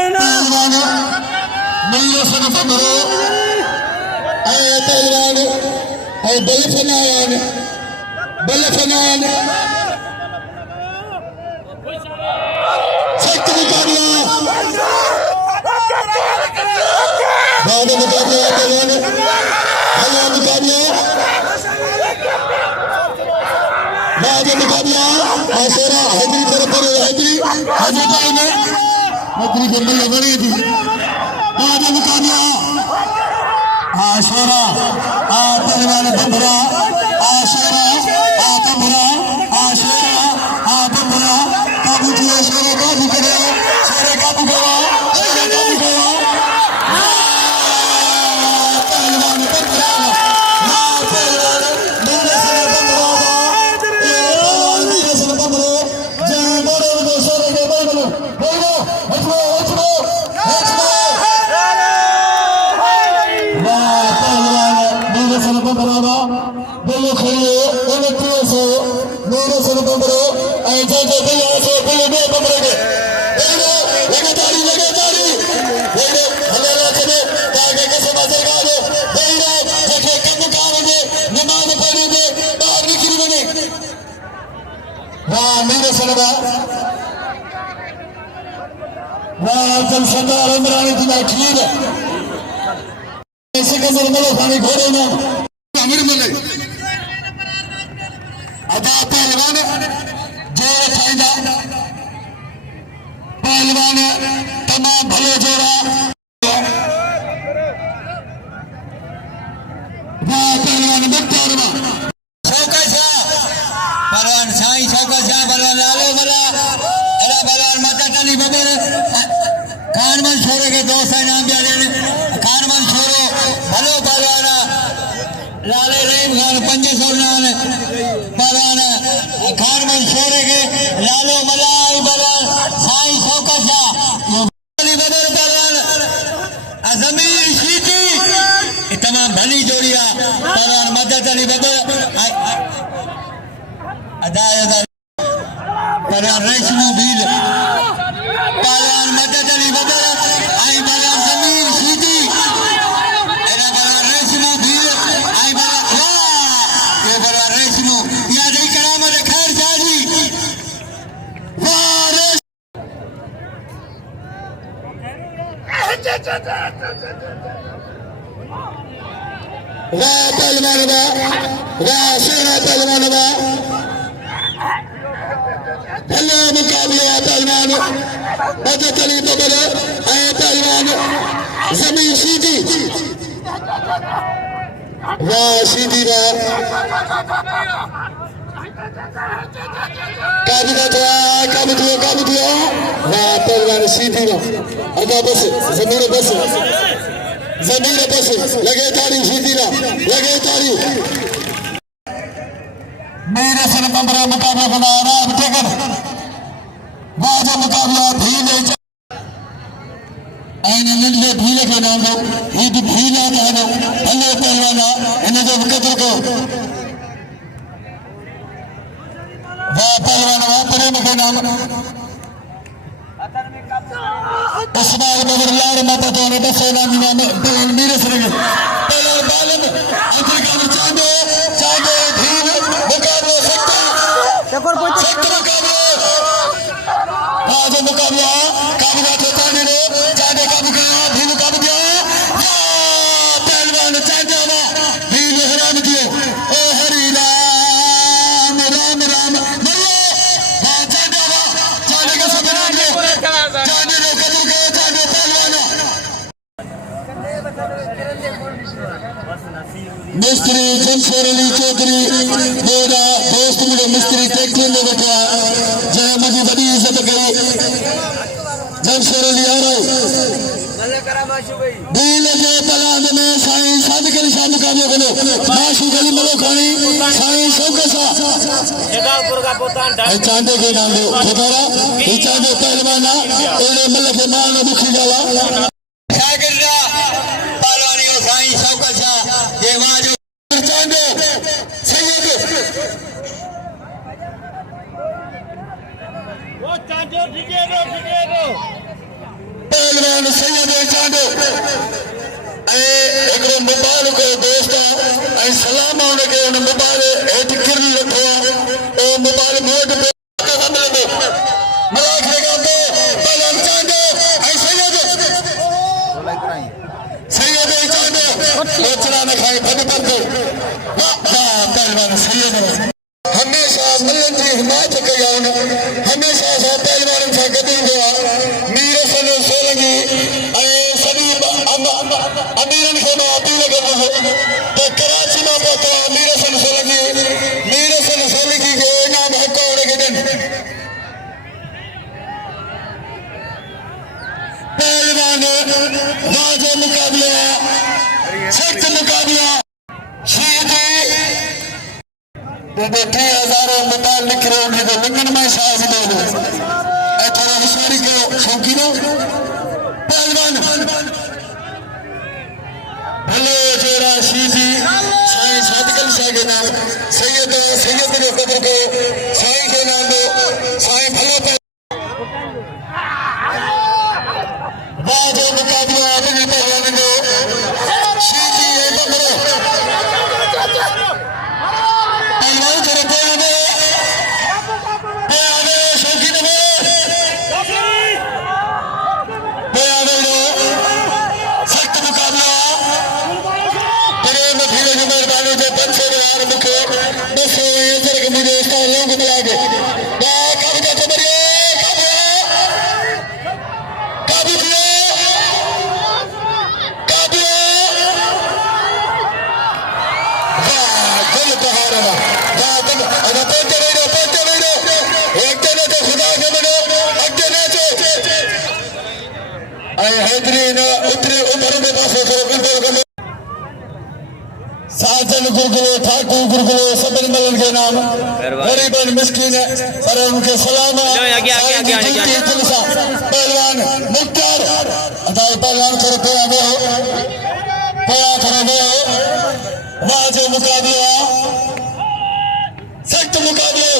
पहलवान मीर सन बबरो पहलवान बल्लफनान सख्त मुकाबला बाद मुकाबला पहलवान हल्ला मुकाबला बाद मुकाबला आशरा हैदरी तरफ हैदरी बंदे लगी थी बाद मुकाबला आशरा पहलवान बंबरा आशरा बंबरा आशरा बंबरा काबू किया शेरे काबू करो शेरे काबू करो पहलवान बंबरा पहलवान मीर सन बंबरो जय बोलो दो शेरे के बोलो बोलो हटो बोलो खड़े से मेरे सन बंबरो ऐसे भैया से बोलो दो बंबरे के लगे तारी हल्ला चले ताकि कैसे मजे का दो भैया जखे कम काम दे नमाज पढ़ने दे बाहर निकल बने वाह मेरे सन वाह जल सरदार इमरानी तुम्हारी ठीक है ऐसे कैसे मतलब पानी घोड़े ना अमीर मिले अदा पहलवान जो चाहिए पहलवान तमाम भले जोड़ा पहलवान बत्तरवा शौकत शाह पहलवान साईं शौकत शाह पहलवान लालो बला अरे पहलवान मदद अली बबर खानमन छोरे के दोस्त है नाम जाने खानमन छोरो भलो पहलवान लाले रहीम खान 500 नान पहलवान खानमन छोरे के लालो मलाई पहलवान साईं शौकत शाह अली बबर पहलवान जमीर शीती तमाम भली जोड़िया पहलवान मदद अली बबर अदायत पहलवान रेशमो भील पहलवान मदद अली बबर आई पहलवान जमीर शीती पहलवान रेशमो भील आई पहलवान रेशमो याद ही करामत खैर शादी वाह पहलवान वाह शेरा पहलवान भले मुकाबले पहलवान मदद अली बबर आए पहलवान जमीन सीधी वाह सीधी वाह काबू दिया वाह पहलवान सीधी वाह अदा बस जमीन बस लगे तारी सीधी ना लगे तारी मेरे सन बंबरा मुकाबला बना राम टेकर वाजा मुकाबला भीले आईने निंदे भीले के नाम दो ईद भीला का दो भले पहलवाना इन्हें जो कदर को वाह पहलवाना वाह प्रेम के नाम इस्माइल बबर यार माता तो ने बसे नाम पहलवान मीर सन पहलवान बालन अफ्रीका में चांदो भील मुकाबला सकता आज मुकाबला काबू चांदे ने चांदे काबू किया भील काबू किया पहलवान चांदे भील हराम दिए ओ हरि राम राम राम मल्लो चांदे का सदना दो चांदे ने कबू किया चांदे पहलवान मिस्त्री जमशेर अली चौधरी मेरा दोस्त मुझे मिस्त्री टैक्सी में बैठा जय मुझे बड़ी इज्जत गई जमशेर अली आ रहा दिल के तलाब में साईं साद के निशान मुकाबले बोलो माशू गली मलो खानी साईं शौकत शाह चांदे के नाम दो खुदारा ये चांदे पहलवान एने मल्ल के मान दुखी जाला पहलवानी को साईं शौकत शाह ये वहां जो चांदे सैयद वो चांदे ठीक है हिकिड़ो मोबाइल को दोस्त आहे सलाम हुनखे हुन मोबाइल हेठि किरी रखो आहे मोबाइल मूं वटि मिलंदो मलाक लॻाईंदो पहलवान चाहींदो सैयद चाहींदो ओचरा न खाई भॼ पंधो पहलवान सैयद हमेशह मिलनि जी हिमायत कई आहे हुन हमेशह असां पहलवाननि सां गॾु ईंदो आहे मीर सन सोलंगी अमीरनि खे मां अपील कंदुसि त कराची मां पहुतो आहे मीर सन सोलंगी खे इनाम हक़ हुनखे ॾियनि पहलवान वाह जो मुक़ाबिलो आहे सख़्त मुक़ाबिलो आहे शीत 3000 मोबाइल निकिरो उनखे लिंगन में छा ईंदो ऐं थोरो होशियारी कयो शौक़ीनो पहलवान भले जोड़ा शीजी साईं सादिकल शाह के नाम सैयद जो कदर को साईं के नाम दो साईं भलो वाह जो मुकाबला अपने पहलवान को शीजी बकरो पहलवान थोड़े पे आवे शौकीन पे आवे लो सख्त मुकाबला मेहरबानी जो 500 मूंखे 200 के मुंहिंजे उस्ताद लोग मिला के साजन गुरगुलो ठाकुर गुरगुलो सभिनी मलनि के नाम गरीबन मिस्किन पर उनके सलाम पहलवान मुख्तार अदाई पहलवान थोड़ो पोया वेहो वाह जो मुकाबलो सख्त मुकाबलो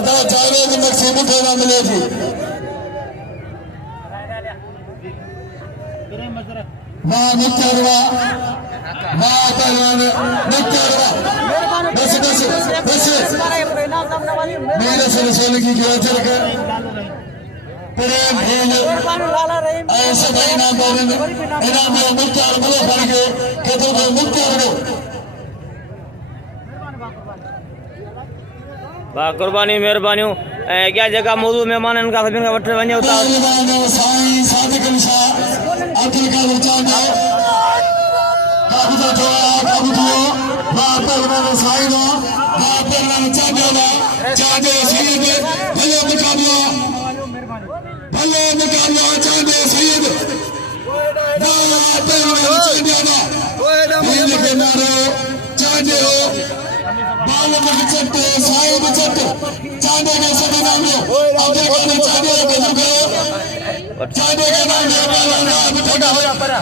अदा जावेद मक्सी मुठे ना मिले थी वाह मुख्तार वाह पहलवान मुख्तार बस मेरे सोलगी की वजह के प्रेम भूल ऐसे भाई ना बोलेंगे इनाम में मुख्तार भलो पड़ गए कहते हैं मुख्तार को वाह कुर्बानी मेहरबानी क्या जगह मौजूद मेहमान इनका सभी का वठे वने उतार साईं सादिकल शाह अब्दुल कादिर चांदा काबू थियो वाह पहलवान साईं वाह पहलवान चांदा सैयद भलो मुकाबलो चांदे सैयद वाह पहलवान चांदा के नारो चांदे हो बाल में चट्टे साईं में चट्टे चांदे के सभी नाम लो अब्दुल कादिर चांदे के नाम चांदे के नाम ले पहलवान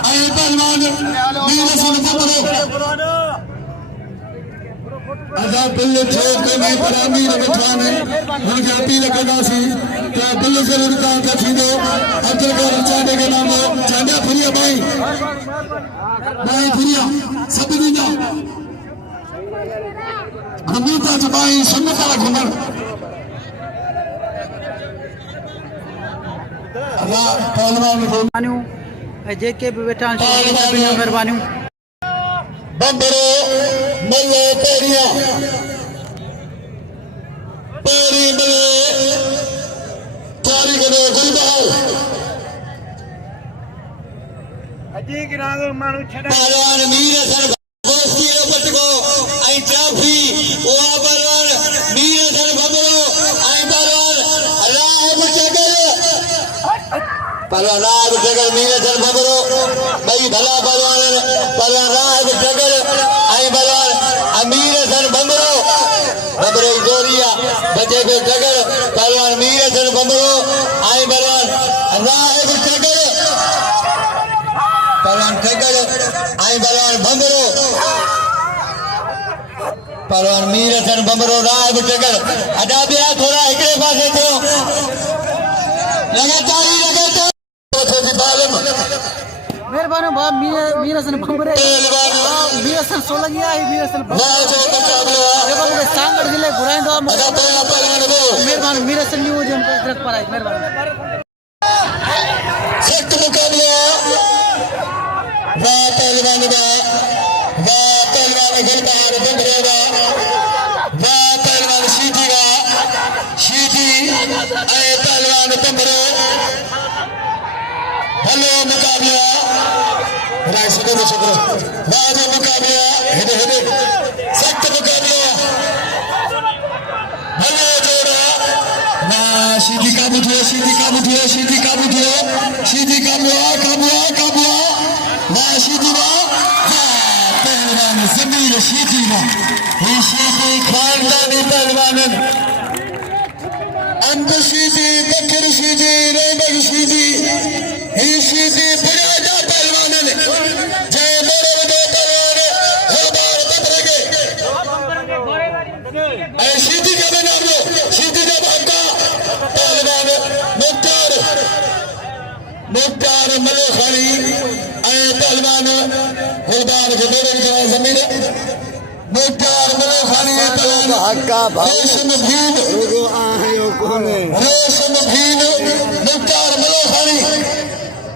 आई पहलवान मीर सन बबरो अदा बिल ठोक में परामी रखवाने उनके अपील कंदासी तो बिल जरूर काम का थींदो अब्दुल कादिर चांदे के नाम चांदा फुरिया भाई फुरिया सभिनी जा घुमीता जबाई सुन्नत घुमण अल्लाह पहलवान को जेके भी वेठा मेहरबानियूं बंबरो मल्लो पेरिया पेरी मल्लो तारीख दे गुलबहार अजी गिरांग मानू छड़ा पहलवान मीर सर दोस्ती रबट को आई ट्रॉफी ओआ पहलवान मीर सर बबरो आई पहलवान राहब जगल पहलवान राहब जगल मीर सर बबरो भाई भला पहलवान राहब जगल आई पहलवान अमीर सर बबरो जोरिया बचे को जगल पहलवान मीर सर बबरो आई पहलवान राहब जगल पहलवान जगल आई पहलवान बबरो पहलवान मीर सन बमरो राह जगल अदा बिया थोड़ा एकड़े पासे थियो लगातार आलम मेहरबानी बाप मीर हसन भंबरे मीर हसन सोलंगिया ही मीर हसन वाजो मुकाबला देखो मुझे सांगड़ जिले गुराइंदो अदा पहलवान वो मेहरबानी मीर हसन न्यू जन ट्रक पर आई मेहरबानी सख्त मुकाबला वाह पहलवान गुलबार बंदरेगा वाह पहलवान शीटी आए पहलवान बंदरे हेलो मुकाबला राय शुक्र वाह मुकाबला हेदे सख्त मुकाबला हेलो जोड़ा वाह शीटी काबू दियो शीटी काबू वाह शीटी पहलवान जमीन शीटी ही शीटी खानदानी पहलवान अंब शीटी बकर शीटी रेबल शीटी ही शीटी बुनियादा पहलवान जय मोरे दो पहलवान हो बार बदरेगे ऐ शीटी का नाम लो शीटी का भागा पहलवान मुख्तार मलोखानी आए पहलवान गुलबार के दौरे की जमीन मुख्तार मलोखानी पहलवान रेशम भीम मुख्तार मलोखानी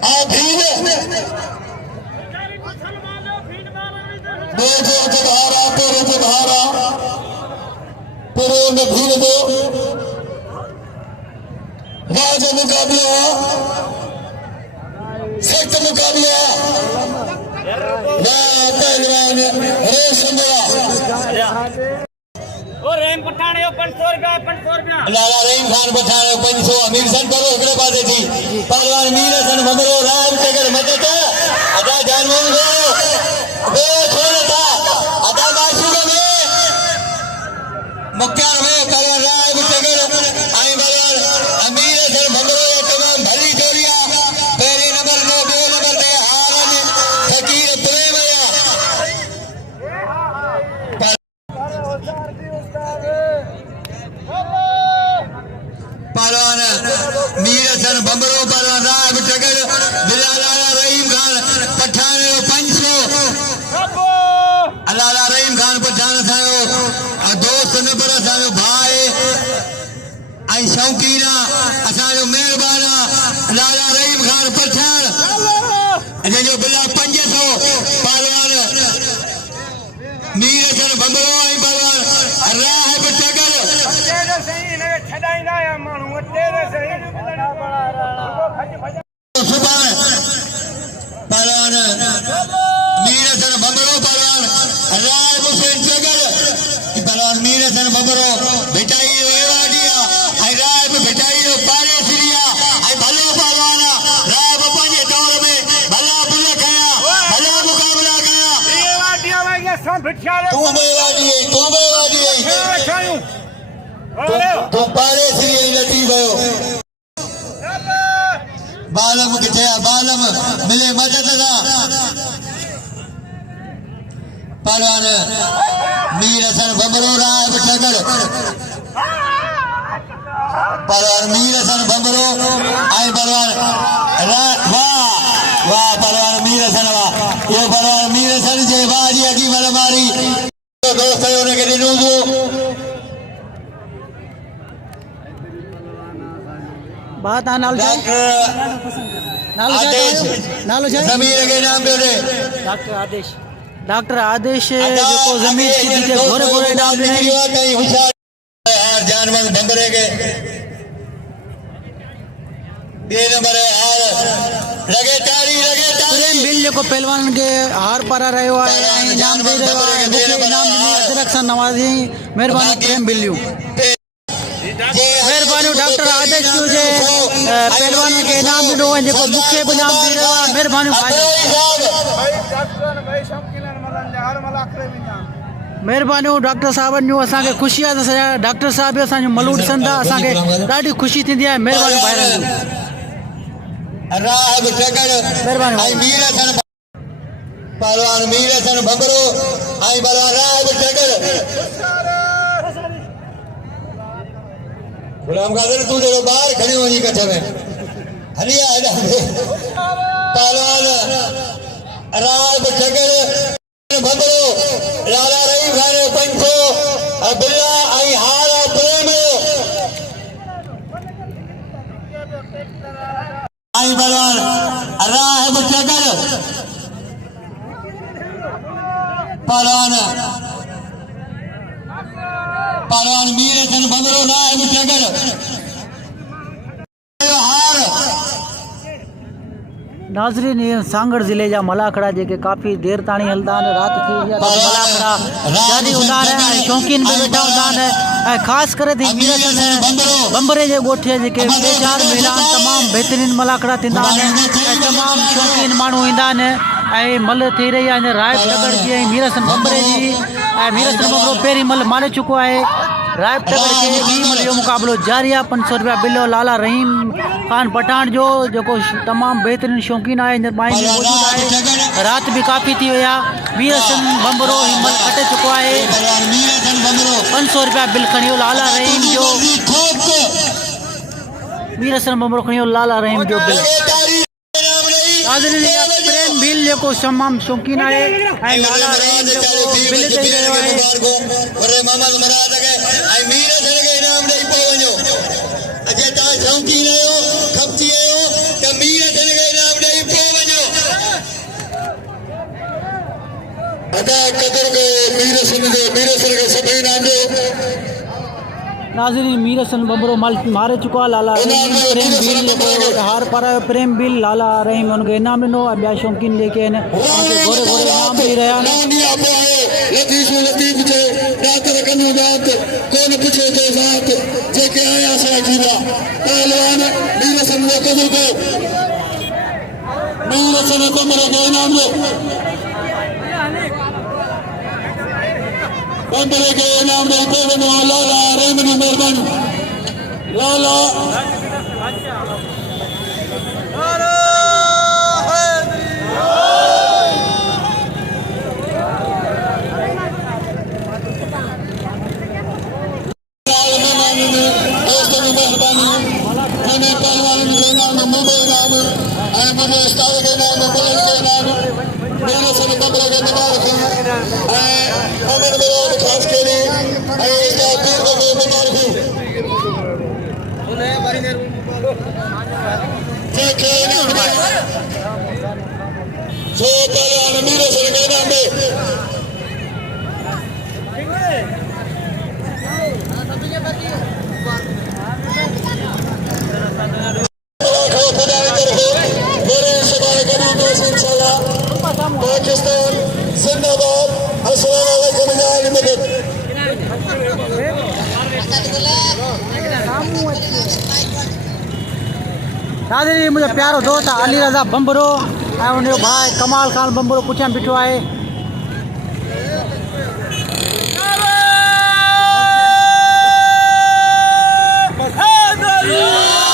आ भीम दो भारा पूरे में भीम दो राज मुकाबला सख्त मुकाबला वाह पहलवान रेशम लाला रहीम खान पठान 500 अमीर सन पर हिकिड़े पासे थी पहलवान मीर हसन भमरो राम चगर मदद अदा जानवन बे छोड़ था अदा माशूक में मुख्तार में पहलवान राम चगर आई पहलवान अमीर हसन भमरो तमाम भली जोड़िया पहले नंबर दो नंबर दे हारन फकीर प्रेमया पहलवान मीर हसन भमरो पहलवान राम चगर लाला रहीम खान पठान 500 लाला रहीम खान पठान असांजो दोस्त नंबर असांजो भाई ऐं शौक़ीन असांजो महिरबान लाला रहीम खान पठान जंहिंजो बिला 500 पहलवान मीर हसन भमरो ऐं पहलवान राहब चगर सुभाणे पहलवान मीर हसन भमरो पहलवान राहब हुसैन चगर पहलवान मीर हसन भमरो भिटाई वेवाडिया ऐं राहब भिटाई पारे सिरिया ऐं भलो पहलवान राहब पंहिंजे दौर में भला बुल खया भला मुकाबला कया तूं बेवाडी तूं पारे सिरिया लटी वियो बालम किथे आहे बालम मिले मदद सां पहलवान मीर हसन भमरो राहब चगर पहलवान मीर हसन भमरो ऐं पहलवान वाह पहलवान मीर हसन वाह इहो पहलवान मीर हसन जे वाह जी अॻी मल मारी दोस्त हुनखे ॾिनो हो बात नालो जमीन के नाम पे डॉक्टर आदेश जो जमीन सिटी के घोरे घोरे नाम ले कहीं होशियार यार जानवर भंबरे के ये नंबर है हार लगे तारी प्रेम बिल को पहलवान के हार पर रहो है इनाम दे रहो है इनाम अध्यक्ष नवाजी मेहरबानी प्रेम बिल्लू मेहरबानी डॉक्टर आदेश जो पहलवान के इनाम ॾिनो है जो मुख्य इनाम दे रहा है मेहरबानी मेहरबानी डॉक्टर साहब जो असांखे ख़ुशी आहे त डॉक्टर साहब असांजो मलूट संदा असांखे ॾाढी ख़ुशी थींदी आहे मेहरबानी ॿाहिरि राहब चगर मेहरबानी ऐं मीर हसन पहलवान मीर हसन भमरो ऐं पहलवान राहब चगर गुलाम कादर तू जहिड़ो ॿाहिरि खणी वञी कच्छ में हरिया पहलवान राव छगड़ भंगड़ो लाला रही भाई पंचो बिल्ला आई हार प्रेम आई पहलवान राव छगड़ पहलवान मीर सन भंगड़ो राव छगड़ हार नाज़रीन ये सांगड़ ज़िले जा मलाखड़ा जेके काफ़ी देर ताणी हलदा आहिनि राति थी वई आहे मलाखड़ा जारी हूंदा आहिनि शौक़ीन बि वेठा हूंदा आहिनि ऐं ख़ासि करे बंबरे जे ॻोठे जेके टे चारि मेला आहिनि तमामु बहितरीनु मलाखड़ा थींदा आहिनि ऐं तमामु शौक़ीन माण्हू ईंदा आहिनि ऐं मल थी रही आहे राय टगर जी ऐं मीरसन बंबरे जी ऐं मीरसन बंबरो पहिरीं मल मारे चुको आहे राय टगर खे ॿी मल जो मुक़ाबिलो जारी आहे 500 रुपया बिलो लाला रहीम खान पठान जो जेको तमामु बहितरीनु शौक़ीन आहे हिन बाई में मौजूदु आहे राति बि काफ़ी थी वई आहे मीरसन बंबरो हिमल कटे चुको आहे 500 रुपया बिल खणी वियो लाला रहीम जो मीरसन बंबरो खणी वियो लाला रहीम जो बिल प्रेम बिल जेको तमामु शौक़ीन आहे ऐं लाला रहीम जेको बिल ॾेई रहियो आहे अजय तव्हां शौक़ीन आहियो खपजी आहियो त मीर थियण खे इनाम ॾेई पोइ वञो अदा क़दुरु कयो मीर सन खे सभई इनाम ॾियो नाज़रीन मीरसन बंबरो मारे चुको आहे लाला रहीम प्रेम बिल जेको हार पारायो प्रेम बिल लाला रहीम हुनखे इनाम ॾिनो ऐं ॿिया शौक़ीन जेके आहिनि उनखे घोड़े घोड़े इनाम ॾेई रहिया आहिनि लतीफ़ जे ॾातर कनू दात कोन पुछे तो ज़ात जेके आया सा जीवा पहलवान मीरसन जो क़दुरु कयो मीरसन बंबरे खे इनाम ॾियो बंबरे खे इनाम ॾेई पोइ वञो लाला रहीम जी महिरबानी लाला पाकिस्तान जिंदाबाद अस्सलाम वालेकुम जान मदद नाज़रीन मुंहिंजो प्यारो दोस्त आहे अली रज़ा बंबरो ऐं उनजो भाउ कमाल खान बंबरो पुठियां बीठो आहे बहादुर